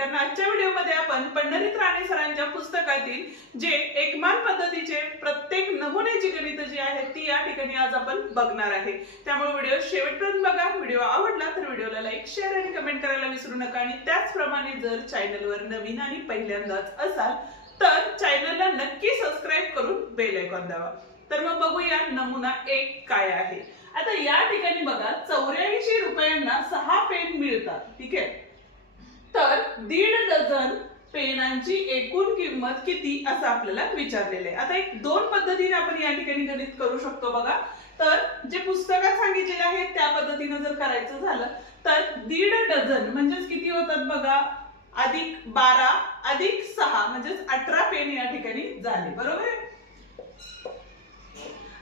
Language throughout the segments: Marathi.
कारण आजच्या व्हिडिओमध्ये आपण पंढरीत राणे सरांच्या पुस्तकातील जे एकमान पद्धतीचे प्रत्येक नमुन्याची गणित जी आहेत ती या ठिकाणी आज आपण बघणार आहे। त्यामुळे व्हिडिओ शेवटपर्यंत बघा। व्हिडिओ आवडला तर व्हिडिओला लाईक, शेअर आणि कमेंट करायला विसरू नका आणि त्याचप्रमाणे जर चॅनलवर नवीन आणि पहिल्यांदाच असाल तर चॅनलला नक्की सबस्क्राइब करून बेल आयकॉन दाबा। तर मग बघूया नमुना 1 काय आहे। आता या ठिकाणी बघा 84 रुपयांना 6 पेन मिळतात, ठीक आहे। तर 1.5 डझन पेनांची एकूण किंमत किती असं आपल्याला विचारलेलं आहे। आता एक दोन पद्धतीने आपण या ठिकाणी गणित करू शकतो बघा। तर जे पुस्तकात सांगितलेले आहे त्या पद्धतीने जर करायचं झालं तर 1.5 डझन म्हणजे किती होतात बघा, अधिक 12 अधिक 6 म्हणजे 18 पेन या ठिकाणी झाले, बरोबर आहे।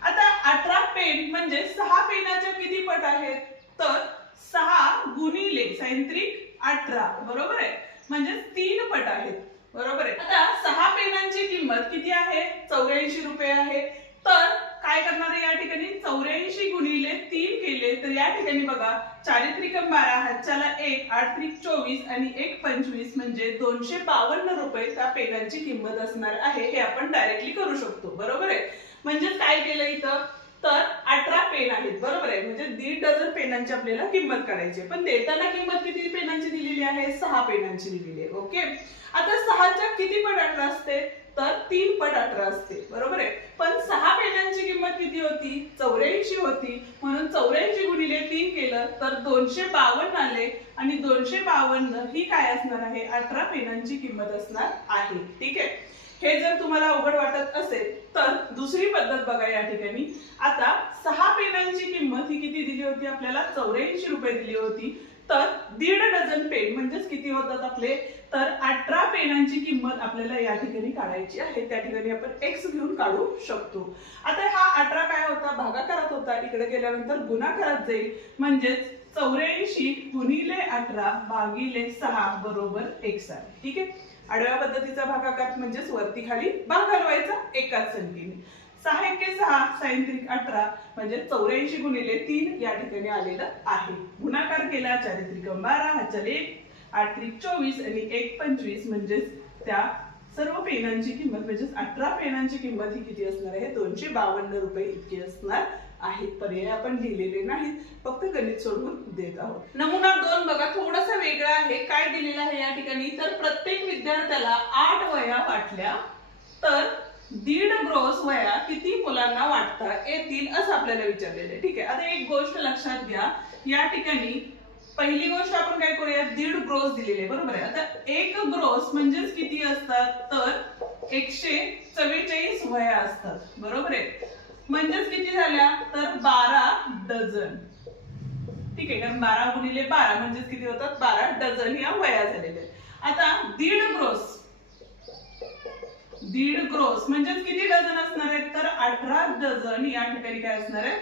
आता 18 पेन म्हणजे 6 पेनाच्या किती पट आहेत, तर 6 गुणिले 18 बरोबर आहे, म्हणजे 3 पट आहेत, बरोबर आहे। आता 6 पेनांची किंमत किती आहे, 84 रुपये आहे। तर काय करणार आहे या ठिकाणी 84 गुणिले 3 केले तर या ठिकाणी बघा 4 त्रिकम 12, हातच्याला 1, 8 त्रिक 24 आणि 1 25 म्हणजे 252 रुपये त्या पेनांची किंमत असणार आहे। हे आपण डायरेक्टली करू शकतो, बरोबर आहे। म्हणजे काय केलं इथं, तर 18 पेन आहेत, बरोबर आहे। म्हणजे 1.5 डझन पेनांची आपल्याला किंमत काढायची आहे, पण देताना किंमत किती पेनांची दिलेली आहे, 6 पेनांची दिलेली आहे, ओके। आता 6च्या किती पट 18 असते, तर 3 पट 18 असते, बरोबर आहे। पण 6 पेनांची किंमत किती होती, 84 होती, म्हणून 84 गुणिले 3 केलं तर 252 आले आणि 252 ही काय असणार आहे, 18 पेनांची किंमत असणार आहे, ठीक आहे। हे जर तुम्हाला अवघड वाटत असेल तर दुसरी पद्धत बघा या ठिकाणी। आता 6 पेनांची किंमत ही किती दिली होती आपल्याला, 84 रुपये दिली होती। तर 1.5 डझन पेन म्हणजे किती होतात आपले, तर 18 पेनांची किंमत आपल्याला या ठिकाणी काढायची आहे। त्या ठिकाणी आपण x घेऊन काढू शकतो। आता हा 18 काय होता, भागाकारात होता, इकडे गेल्यानंतर गुणाकारात जाईल, म्हणजे 84 गुणिले 18 भागिले 6 बरोबर x आहे, ठीक आहे। आडव्या पद्धतीचा भागाकार म्हणजे वरती खाली भाग घालवायचा एकाच संख्येने। 6 एके 6 sin 18 म्हणजे 84 गुणिले 3 या ठिकाणी आलेलं आहे। गुणाकार केला 4 त्रिकम 12, हातच्याला 1, 8 त्रिक 24 आणि 1 25 म्हणजे त्या सर्व पेनांची किंमत म्हणजे 18 पेनांची किंमत ही किती असणार आहे, 252 रुपये इतकी असणार आहे। पर्याय आपण लिहिलेले नाहीत, फक्त गणित सोडवून देत आहोत। नमुना 2 बघा थोडासा वेगळा आहे। काय दिलेलं आहे या ठिकाणी, तर प्रत्येक विद्यार्थ्याला 8 वह्या वाटल्या तर 1.5 ग्रोस वह्या किती मुलांना वाटता येतील असं आपल्याला विचारलेलं आहे, ठीक आहे। आता एक गोष्ट लक्षात घ्या, या ठिकाणी पहिली गोष्ट आपण काय करूया, 1.5 ग्रोस दिलेले, बरोबर आहे। आता 1 ग्रोस म्हणजे किती असतात, तर 144 वह्या असतात, बरोबर आहे। म्हणजेच किती झाल्या, तर 12 डझन, ठीक आहे। कारण 12 गुणिले 12 म्हणजे किती होतात, 12 डझन या वह्या झालेल्या आहेत। आता 1.5 ग्रोस, 1.5 ग्रोस म्हणजे किती डझन असणार आहेत, तर 18 डझन या ठिकाणी काय असणार आहे,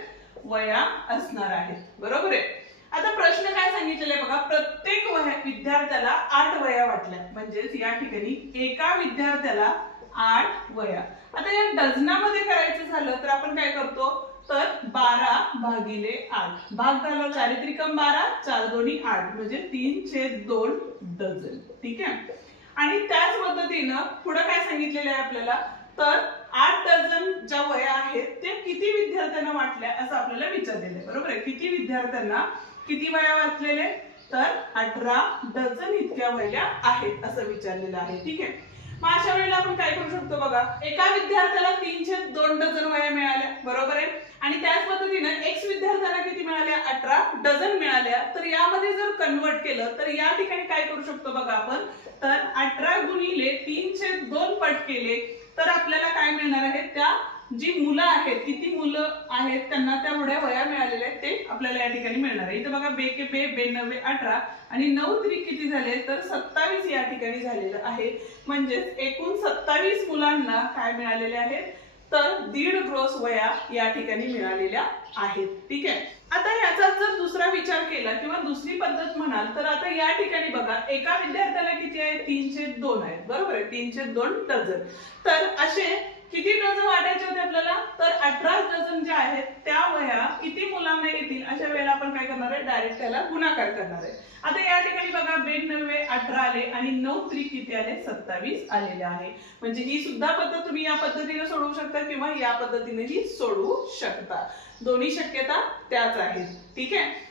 वह्या असणार आहेत, बरोबर आहे। आता प्रश्न काय सांगितलेला आहे बघा, प्रत्येक विद्यार्थ्याला 8 वह्या वाटल्या, म्हणजे या ठिकाणी एका विद्यार्थ्याला 8 वह्या। आता या डझनामध्ये करायचं झालं तर आपण काय करतो, तर 12 भागिले 8 भाग घालवा, 4 त्रिकम 12, 4 दोन्ही 8 म्हणजे 3/2 डझन, ठीक आहे। आणि त्याच पद्धतीनं पुढे काय सांगितलेलं आहे आपल्याला, तर 8 डझन ज्या वह्या आहेत ते किती विद्यार्थ्यांना वाटल्या असं आपल्याला विचारलेलं आहे, बरोबर आहे। किती विद्यार्थ्यांना किती वह्या वाटलेले, तर 18 डझन इतक्या वह्या आहेत असं विचारलेलं आहे, ठीक आहे। मग अशा वेळेला आपण काय करू शकतो बघा, एका विद्यार्थ्याला 3/2 डझन वह्या मिळाल्या, बरोबर आहे। आणि त्याच पद्धतीने x विद्यार्थ्याला किती मिळाल्या, 18 डझन मिळाल्या। तर यामध्ये जर कन्वर्ट केलं तर या ठिकाणी काय करू शकतो बघा आपण, तर 18 गुणिले 3/2 पट केले तर आपल्याला काय मिळणार आहे, त्या जी मुलं आहेत, किती मुलं आहेत त्यांना तेवढ्या वह्या मिळालेल्या आहेत ते आपल्याला या ठिकाणी मिळणार आहे। इथे बघा 2 के 2, 2 9 18 आणि 9 त्रिक किती झाले, तर 27 या ठिकाणी झालेलं आहे। म्हणजे एकूण 27 मुलांना काय मिळालेले आहेत, तर 1.5 ग्रोस वह्या या ठिकाणी मिळालेल्या आहेत, ठीक आहे। आता याचा जर दुसरा विचार केला किंवा दुसरी पद्धत म्हणाल तर आता या ठिकाणी बघा एका विद्यार्थ्याला किती आहे, 3/2 आहेत, बरोबर आहे, 3/2 डझन। तर असे किती डझन वाटायचे होते आपल्याला, तर 18 डझन जे आहेत त्या वह्या किती मुलांना येतील, अशा वेळेला आपण काय करणार आहे, आहे, डायरेक्ट त्याला गुणाकार करणार आहे. आता या ठिकाणी बघा 2 18 आले आणि 9 त्रिक किती आले 27 आलेले आहे. म्हणजे ही सुद्धा पद्धत तुम्ही या पद्धतीने सोडवू शकता किंवा या पद्धतीनेही सोडवू शकता. दोन्ही शक्यता त्याच आहेत. ठीक आहे.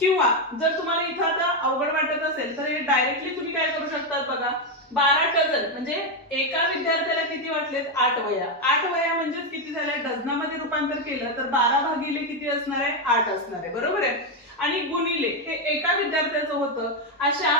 किंवा जर तुम्हाला इथं आता अवघड वाटत असेल तर हे डायरेक्टली तुम्ही काय करू शकतात बघा, 12 डझन म्हणजे एका विद्यार्थ्याला किती वाटलेत 8 वह्या. 8 वह्या म्हणजे किती झाल्या, डझनामध्ये रूपांतर केलं तर 12 भागिले किती असणार आहे 8 असणार आहे. बरोबर आहे. आणि गुणिले हे एका विद्यार्थ्याचं होतं, अशा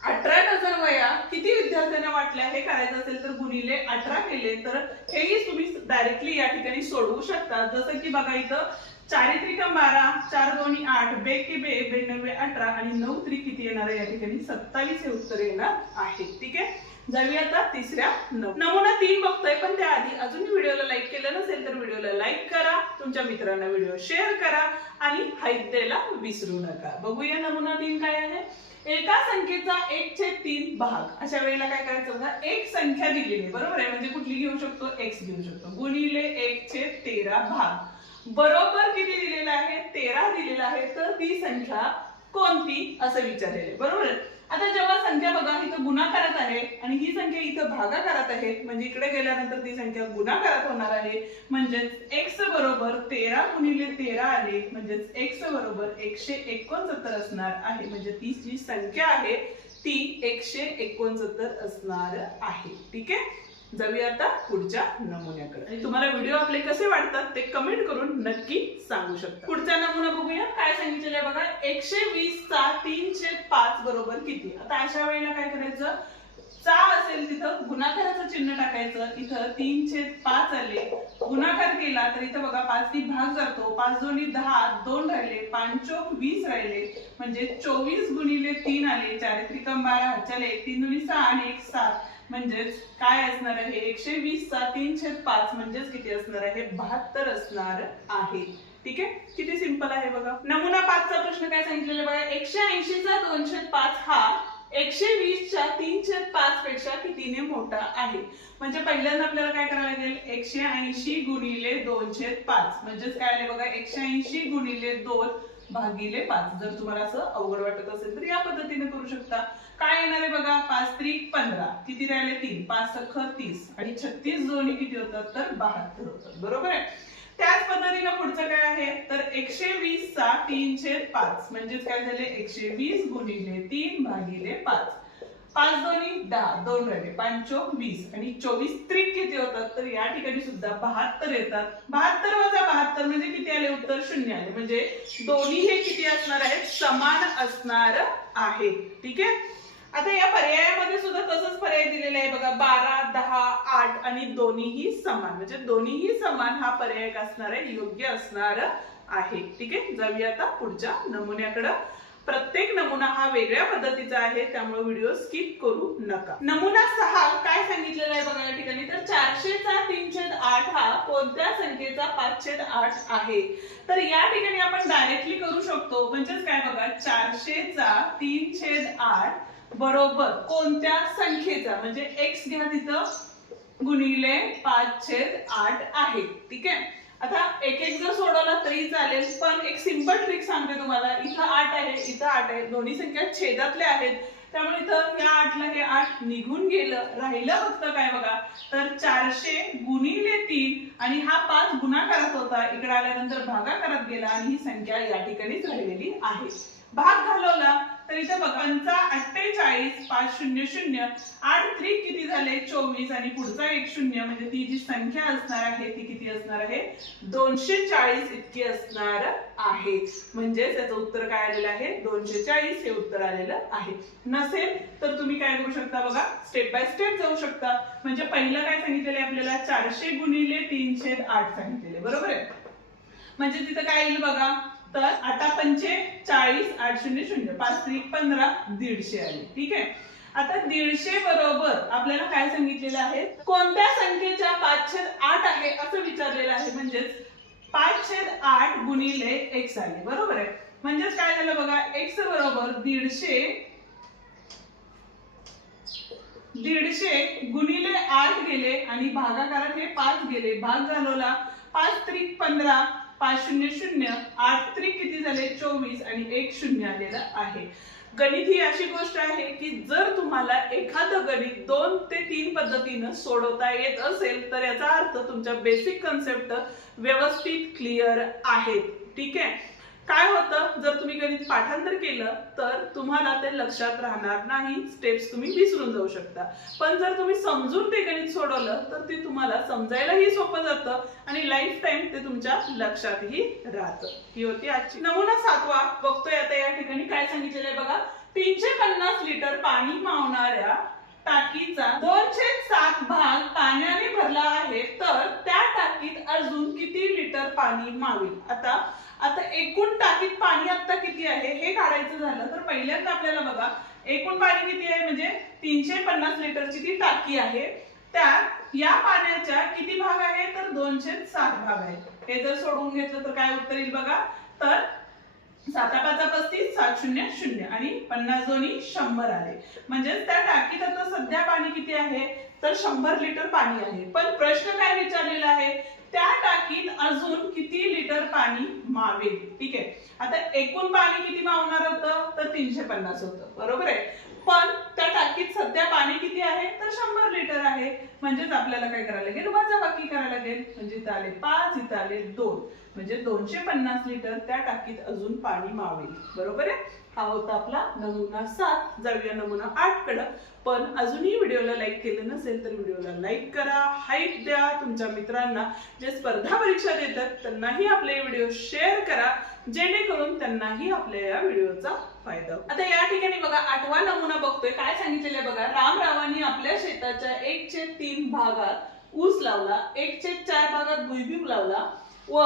18 डझन वह्या किती विद्यार्थ्यांना वाटल्या हे करायचं असेल तर गुणिले 18 केले तर हेही तुम्ही डायरेक्टली या ठिकाणी सोडवू शकता. जसं की बघा इथं 4 त्रिकम 12, 4 दोन्ही 8, बे की बे, 2 18 आणि 9 त्रिक किती येणार आहे या ठिकाणी 27 हे उत्तर येणार आहे. ठीक आहे. जाऊया आता तिसऱ्या नमुना 3 बघतोय, पण त्याआधी अजून व्हिडिओला लाईक केलं नसेल तर व्हिडिओला लाईक करा, तुमच्या मित्रांना व्हिडिओ शेअर करा आणि हाईप द्यायला विसरू नका. बघूया नमुना 3 काय आहे. एका संख्येचा 1/3 भाग. अशा वेळेला काय करायचं बघा, एक संख्या दिलेली आहे. बरोबर आहे. म्हणजे कुठली घेऊ शकतो, x घेऊ शकतो. गुणिले 1/13 भाग. बरोबर किती दिलेला आहे 13 दिलेला आहे. तर ती संख्या कोणती असं विचारलेलं आहे. बरोबर आहे. आता जेव्हा संख्या बघा इथं गुणाकारात आहे आणि ही संख्या इथं भागाकारात आहे, म्हणजे इकडे गेल्यानंतर ती संख्या गुणाकारात होणार आहे. म्हणजेच x बरोबर 13 गुणिले 13 आले, म्हणजेच x बरोबर 169 असणार आहे. म्हणजे ती जी संख्या आहे ती 169 असणार आहे. ठीक आहे. जाऊया आता पुढच्या नमुन्याकडे. आणि तुम्हाला व्हिडिओ आपले कसे वाटतात ते कमेंट करून नक्की सांगू शकता. पुढचा नमुना बघूया. काय सांगितलेलं आहे बघा, 120 चा 3/5 बरोबर किती. आता अशा वेळेला काय करायचं, चा असेल तिथं गुणाकाराचं चिन्ह टाकायचं. इथं 3/5 आले, गुणाकार केला तर इथं बघा 5 नी भाग जातो, 5 दोन्ही 10, 2 राहिले, 5 चौक 20 राहिले, म्हणजे 24 गुणिले 3 आले, 4 त्रिकम 12, चले 3 दोन्ही 6 आणि 1 7. म्हणजेच काय असणार आहे 120 चा 3/5 म्हणजेच किती असणार आहे 72 असणार आहे. ठीक आहे. किती सिंपल आहे बघा. नमुना 5 चा प्रश्न काय सांगितलेला बघा, 180 चा 2/5 हा 120 च्या 3/5 पेक्षा कितीने मोठा आहे. म्हणजे पहिल्यांदा आपल्याला काय करावं लागेल, 180 गुणिले 2/5 म्हणजेच काय आले बघा 180 गुणिले 2 भागिले 5. जर तुम्हाला असं अवघड वाटत असेल तर या पद्धतीने करू शकता. काय येणार आहे बघा, 5 त्रिक 15, किती राहिले 3, 5 सख 30 आणि 36 दोन्ही किती होतात तर 72 होतात. बरोबर आहे. त्याच पद्धतीने पुढचं काय आहे तर 120 चा 3/5 म्हणजेच काय झाले 120 गुणिले 3 भागिले 5. 5 दोन्ही 10, 2 राहिले, 5 चौक 20 आणि 24 त्रिक किती होतात तर या ठिकाणी सुद्धा 72 येतात. 72 वजा 72 म्हणजे किती आले उत्तर 0 आले. म्हणजे दोन्ही हे किती असणार आहेत समान असणार आहे. ठीक आहे. आता या पर्यायामध्ये सुद्धा तसंच पर्याय दिलेला आहे बघा, 12, 10, 8 आणि दोन्हीही समान. म्हणजे दोन्हीही समान हा पर्याय असणार आहे, योग्य असणार आहे. ठीक आहे. जाऊया आता पुढच्या नमुन्याकडे. प्रत्येक नमुना हा वेगळ्या पद्धतीचा आहे, त्यामुळे व्हिडिओ स्किप करू नका. नमुना 6 काय सांगितलेला आहे बघा या ठिकाणी, तर 400 चा 3/8 हा कोणत्या संख्येचा 5/8 आहे. तर या ठिकाणी आपण डायरेक्टली करू शकतो. म्हणजेच काय बघा, 400 चा 3/8 बरोबर कोणत्या संख्येचा, म्हणजे x घ्या तिथं गुणिले 5/8 आहे. ठीक आहे. आता एक एक जर सोडवला तरी चालेल, पण एक सिंपल ट्रिक सांगते तुम्हाला. इथं 8 आहे, इथं 8 आहे, दोन्ही संख्या छेदातल्या आहेत, त्यामुळे इथं या 8 ला हे 8 निघून गेलं, राहिलं फक्त काय बघा तर 400 गुणिले 3 आणि हा 5 गुणाकारात होता, इकडे आल्यानंतर भागाकारात गेला आणि ही संख्या या ठिकाणीच राहिलेली आहे. भाग घालवला तर इथं बघा 48, 5 0 0, 8 त्रिक किती झाले 24 आणि पुढचा 1 0, म्हणजे ती जी संख्या असणार आहे ती किती असणार आहे 240 इतकी असणार आहे. म्हणजे त्याचं उत्तर काय आलेलं आहे 240 हे उत्तर आलेलं आहे. नसेल तर तुम्ही काय करू शकता बघा, स्टेप बाय स्टेप जाऊ शकता. म्हणजे पहिलं काय सांगितलेलं आहे आपल्याला 400 गुणिले 3/8 सांगितलेले, बरोबर आहे. म्हणजे तिथं काय येईल बघा, तर 8 पंचे 40, 8 0 0, 5 त्रिक 15, 150 आले. ठीक आहे. आता 150 बरोबर आपल्याला काय सांगितलेलं आहे, कोणत्या संख्येच्या 5/8 आहे असं विचारलेलं आहे. म्हणजेच 5/8 गुणिले x आले, बरोबर आहे. म्हणजेच काय झालं बघा, x बरोबर 150 गुणिले 8 गेले आणि भागाकारात हे 5 गेले, भाग घालवला, 5 त्रिक 15 5 शून्य शून्य, 8 त्रिक किती झाले 24 आणि 1 शून्य आलेलं आहे. गणित ही अशी गोष्ट आहे की जर तुम्हाला एखादं गणित 2 ते 3 पद्धतीनं सोडवता येत असेल तर याचा अर्थ तुमच्या बेसिक कन्सेप्ट व्यवस्थित क्लिअर आहेत. ठीक आहे. काय होतं जर तुम्ही गणित पाठांतर केलं तर तुम्हाला ते लक्षात राहणार नाही, स्टेप्स तुम्ही विसरून जाऊ शकता. पण जर तुम्ही समजून ते गणित सोडवलं तर ते तुम्हाला समजायलाही सोपं जातं आणि लाईफ टाइम ते तुमच्या लक्षातही राहतं. ही होती आजची नमुना 7वा. बघतोय आता या ठिकाणी काय सांगितलेलं आहे बघा. 350 लिटर पाणी मावणाऱ्या टाकीचा 2/7 भाग पाण्याने भरला आहे तर त्या टाकीत अजून किती लिटर पाणी मावेल. आता एकूण टाकीत पाणी आता किती आहे हे काढायचं झालं तर पहिल्यांदा आपल्याला बघा एकूण पाणी किती आहे म्हणजे 350 लिटरची ती टाकी आहे. त्यात या पाण्याच्या किती भाग आहे तर 2/7 भाग आहे. हे जर सोडवून घेतलं तर काय उत्तर येईल बघा. तर 7×5 35, 7 शून्य शून्य आणि 50 दोन्ही 100 आले. म्हणजे त्या टाकीत आता सध्या पाणी किती आहे तर 100 लिटर पाणी आहे. पण प्रश्न काय विचारलेला आहे त्या टाकीत अजून किती लिटर पाणी मावेल. ठीक आहे. आता एकूण पाणी किती मावणार होतं तर 350 होतं बरोबर आहे. पण त्या टाकीत सध्या पाणी किती आहे तर 100 लिटर आहे. म्हणजेच आपल्याला काय करायला लागेल वजाबाकी करायला लागेल. म्हणजे इथं आले 5 इथं आले 2 म्हणजे 250 लिटर त्या टाकीत अजून पाणी मावेल बरोबर आहे. हा होता आपला नमुना 7. जाऊया नमुना 8 कडे. पण अजूनही व्हिडिओला लाईक केलं नसेल तर व्हिडिओला लाईक करा, हाईप द्या. तुमच्या मित्रांना जे स्पर्धा परीक्षा देतात त्यांनाही आपले व्हिडिओ शेअर करा जेणेकरून त्यांनाही आपल्या या व्हिडिओचा फायदा होईल. आता या ठिकाणी बघा 8वा नमुना बघतोय. काय सांगितलेलं आहे बघा. रामरावांनी आपल्या शेताच्या 1/3 भागात ऊस लावला, 1/4 भागात भुईमूग लावला व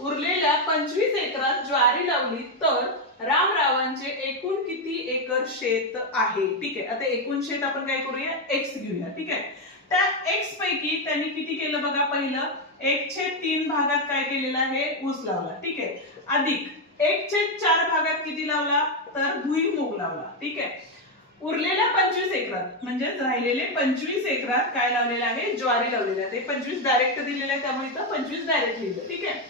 उरलेल्या 25 एकरात ज्वारी लावली तर रामरावांचे एकूण किती एकर शेत आहे. ठीक आहे. आता एकूण शेत आपण काय करूया x घेऊया. ठीक आहे. त्या x पैकी त्यांनी किती केलं बघा. पहिलं 1/3 भागात काय केलेलं आहे ऊस लावला. ठीक आहे. अधिक 1/4 भागात किती लावला तर भुईमूग लावला. ठीक आहे. उरलेल्या 25 एकरात म्हणजे राहिलेले 25 एकरात काय लावलेलं आहे ज्वारी लावलेली आहे. ते 25 डायरेक्ट दिलेलं आहे त्यामुळे इथं 25 डायरेक्ट लिहिलं. ठीक आहे.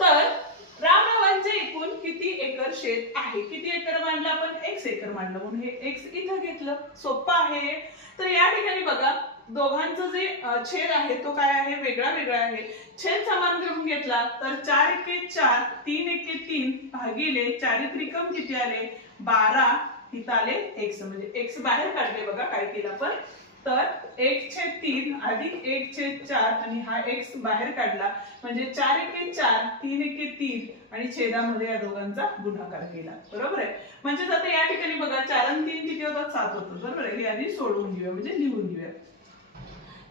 तर रामरावांचे एकूण किती एकर शेत आहे. किती एकर मांडलं आपण x एकर मांडलं म्हणून हे x इथं घेतलं. सोपं आहे. तर या ठिकाणी बघा दोघांचं जे छेद आहे तो काय आहे वेगळा वेगळा आहे. छेद समान करून घेतला तर 4×1 = 4, 3×1 = 3 भागिले 4 त्रिकम किती आले 12 इथं आले x म्हणजे x बाहेर काढले बघा काय केलं आपण तर 1/3 अधिक 1/4 आणि हा x बाहेर काढला म्हणजे 4×1 = 4, 3×1 = 3 आणि छेदामध्ये या दोघांचा गुणाकार केला बरोबर आहे. म्हणजे आता या ठिकाणी बघा 4 आणि 3 किती होतात 7 होतं बरोबर आहे. हे आधी सोडवून घेऊया म्हणजे लिहून घेऊया.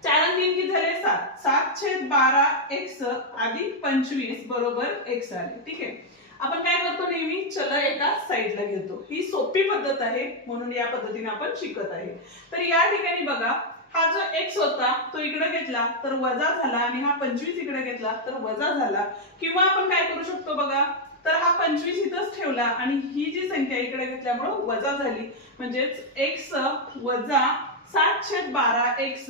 4 आणि 3 किती झाले 7. 7/12x अधिक 25 बरोबर x आले. ठीक आहे. आपण काय करतो नेहमी चल एका साइडला घेतो. ही सोपी पद्धत आहे म्हणून या पद्धतीने आपण शिकत आहे. तर या ठिकाणी बघा हा जो x होता तो इकडे घेतला तर वजा झाला आणि हा 25 इकडे घेतला तर वजा झाला. किंवा आपण काय करू शकतो बघा तर हा 25 इथंच ठेवला आणि ही जी संख्या इकडे घेतल्यामुळे वजा झाली म्हणजेच x वजा 7/12x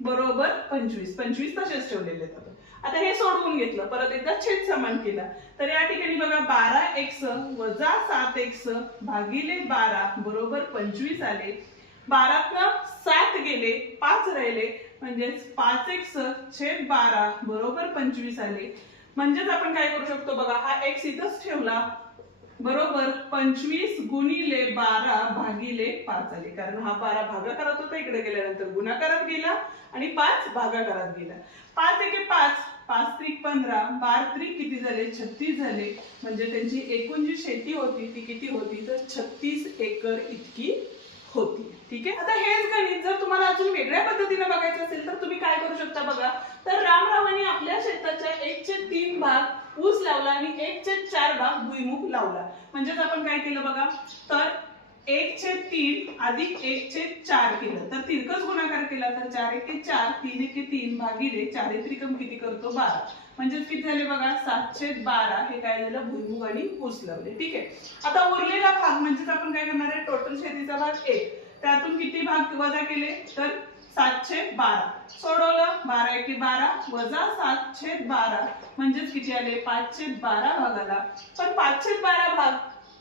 बरोबर 25. 25 तसेच ठेवलेले आहेत. आता हे सोडवून घेतलं परत एकदा छेद समान केला तर या ठिकाणी बघा 12x वजा 7x भागिले 12 बरोबर 25 आले. 12तनं 7 गेले 5 राहिले म्हणजेच 5x/12 बरोबर 25 आले. म्हणजेच आपण काय करू शकतो बघा हा x इथंच ठेवला बरोबर 25 गुणिले 12 भागिले 5 आले. कारण हा 12 भागाकारात होता इकडे गेल्यानंतर गुणाकारात गेला आणि 5 भागाकारात गेला. 5×1 = 5, 5 त्रिक 15, 12 त्रिक किती झाले 36 झाले. म्हणजे त्यांची एकूण जी शेती होती ती किती होती तर 36 एकर इतकी होती. ठीक आहे. आता हेच गणित जर तुम्हाला अजून वेगळ्या पद्धतीने बघायचं असेल तर तुम्ही काय करू शकता बघा. तर रामरावांनी आपल्या शेताच्या 1/3 भाग ऊस लावला आणि 1/4 भाग भुईमूग लावला. म्हणजेच आपण काय केलं बघा तर 1/3 अधिक 1/4 केलं तर तिरकस गुणाकार केला तर 4×1 = 4, 3×1 = 3 भागिले 4 त्रिकम किती करतो 12 म्हणजे किती झाले बघा 7/12 हे काय झालं भुईमूग आणि ऊस लावले. ठीक आहे. आता उरलेला भाग म्हणजेच आपण काय करणार आहे टोटल शेतीचा भाग 1 त्यातून किती भाग वजा केले तर 7/12 सोडवलं 12 एके 12 वजा 7/12 म्हणजेच किती आले 5/12 भागाला. पण 5/12 भाग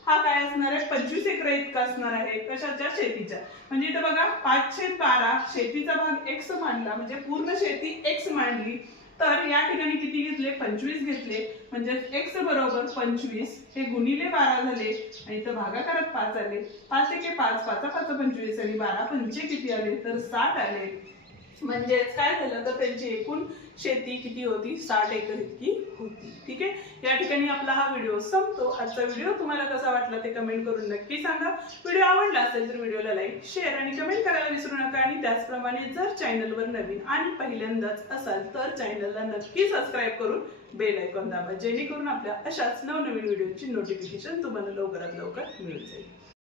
हा काय असणार आहे 25 एकर इतका असणार आहे कशाच्या शेतीच्या. म्हणजे इथं बघा 5/12 शेतीचा भाग x मांडला म्हणजे पूर्ण शेती x मांडली तर या ठिकाणी किती घेतले 25 घेतले म्हणजे x बरोबर 25 हे गुणिले 12 झाले आणि इथं भागाकारात 5 आले 5 एके 5 5 5 25 आणि 12 पंचे किती आले तर 60 आले. म्हणजेच काय झालं तर त्यांची एकूण शेती किती होती 60 एकर इतकी होती. ठीक आहे या ठिकाणी आपला हा व्हिडिओ संपतो. आजचा व्हिडिओ तुम्हाला कसा वाटला ते कमेंट करून नक्की सांगा. व्हिडिओ आवडला असेल तर व्हिडिओला लाईक शेअर आणि कमेंट करायला विसरू नका आणि त्याचप्रमाणे जर चॅनलवर नवीन आणि पहिल्यांदाच असाल तर चॅनलला नक्की सबस्क्राईब करून बेल आयकॉन दाबा जेणेकरून आपल्या अशाच नवनवीन व्हिडिओची नोटिफिकेशन तुम्हाला लवकरात लवकर मिळून जाईल.